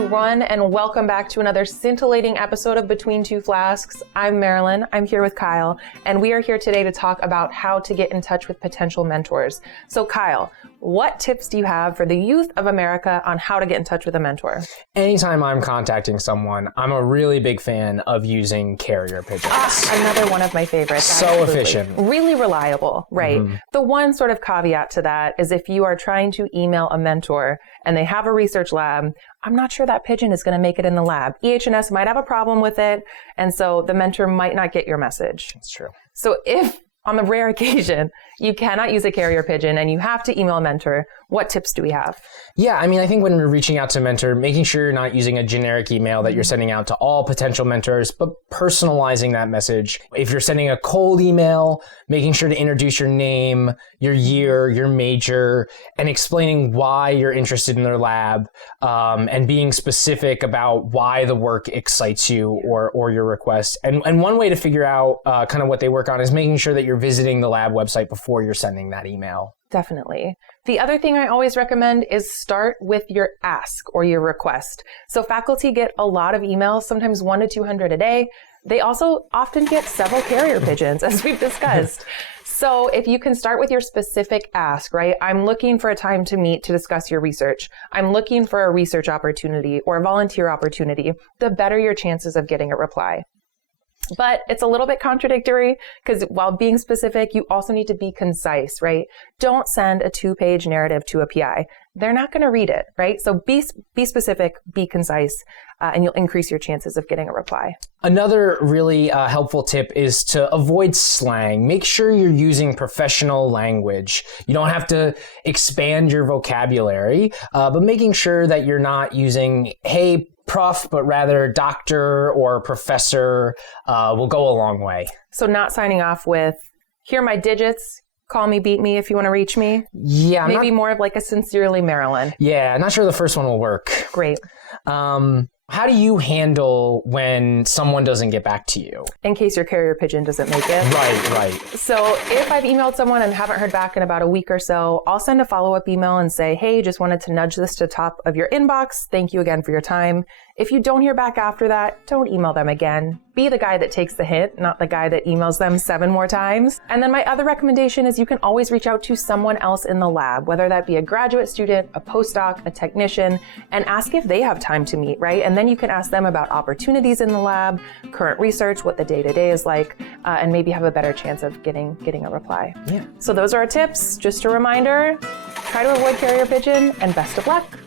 everyone, and welcome back to another scintillating episode of Between Two Flasks. I'm Marilyn. I'm here with Kyle, and we are here today to talk about how to get in touch with potential mentors. So Kyle, what tips do you have for the youth of America on how to get in touch with a mentor? Anytime I'm contacting someone, I'm a really big fan of using carrier pigeons. Another one of my favorites. So absolutely. Efficient. Really reliable, right? Mm-hmm. The one sort of caveat to that is if you are trying to email a mentor and they have a research lab, I'm not sure that pigeon is going to make it in the lab. EH&S might have a problem with it, and so the mentor might not get your message. That's true. So if on the rare occasion you cannot use a carrier pigeon and you have to email a mentor, what tips do we have? Yeah, I mean, I think when we're reaching out to a mentor, making sure you're not using a generic email that you're sending out to all potential mentors, but personalizing that message. If you're sending a cold email, making sure to introduce your name, your year, your major, and explaining why you're interested in their lab, and being specific about why the work excites you or your request. And one way to figure out kind of what they work on is making sure that you're visiting the lab website before you're sending that email. Definitely. The other thing I always recommend is start with your ask or your request. So faculty get a lot of emails, sometimes 100 to 200 a day. They also often get several carrier pigeons, as we've discussed. So if you can start with your specific ask, right? I'm looking for a time to meet to discuss your research. I'm looking for a research opportunity or a volunteer opportunity, the better your chances of getting a reply. But it's a little bit contradictory because while being specific, you also need to be concise, right? Don't send a 2-page narrative to a PI. They're not going to read it, right? So be specific, be concise, and you'll increase your chances of getting a reply. Another really helpful tip is to avoid slang. Make sure you're using professional language. You don't have to expand your vocabulary, but making sure that you're not using, hey, prof, but rather doctor or professor will go a long way. So not signing off with, here are my digits, call me, beat me if you want to reach me. Yeah. Maybe more of like a sincerely Marilyn. Yeah, I'm not sure the first one will work. Great. How do you handle when someone doesn't get back to you? In case your carrier pigeon doesn't make it. Right. So if I've emailed someone and haven't heard back in about a week or so, I'll send a follow-up email and say, hey, just wanted to nudge this to the top of your inbox. Thank you again for your time. If you don't hear back after that, don't email them again. Be the guy that takes the hint, not the guy that emails them 7 more times. And then my other recommendation is you can always reach out to someone else in the lab, whether that be a graduate student, a postdoc, a technician, and ask if they have time to meet, right? And then you can ask them about opportunities in the lab, current research, what the day-to-day is like, and maybe have a better chance of getting a reply. Yeah. So those are our tips. Just a reminder, try to avoid carrier pigeon, and best of luck.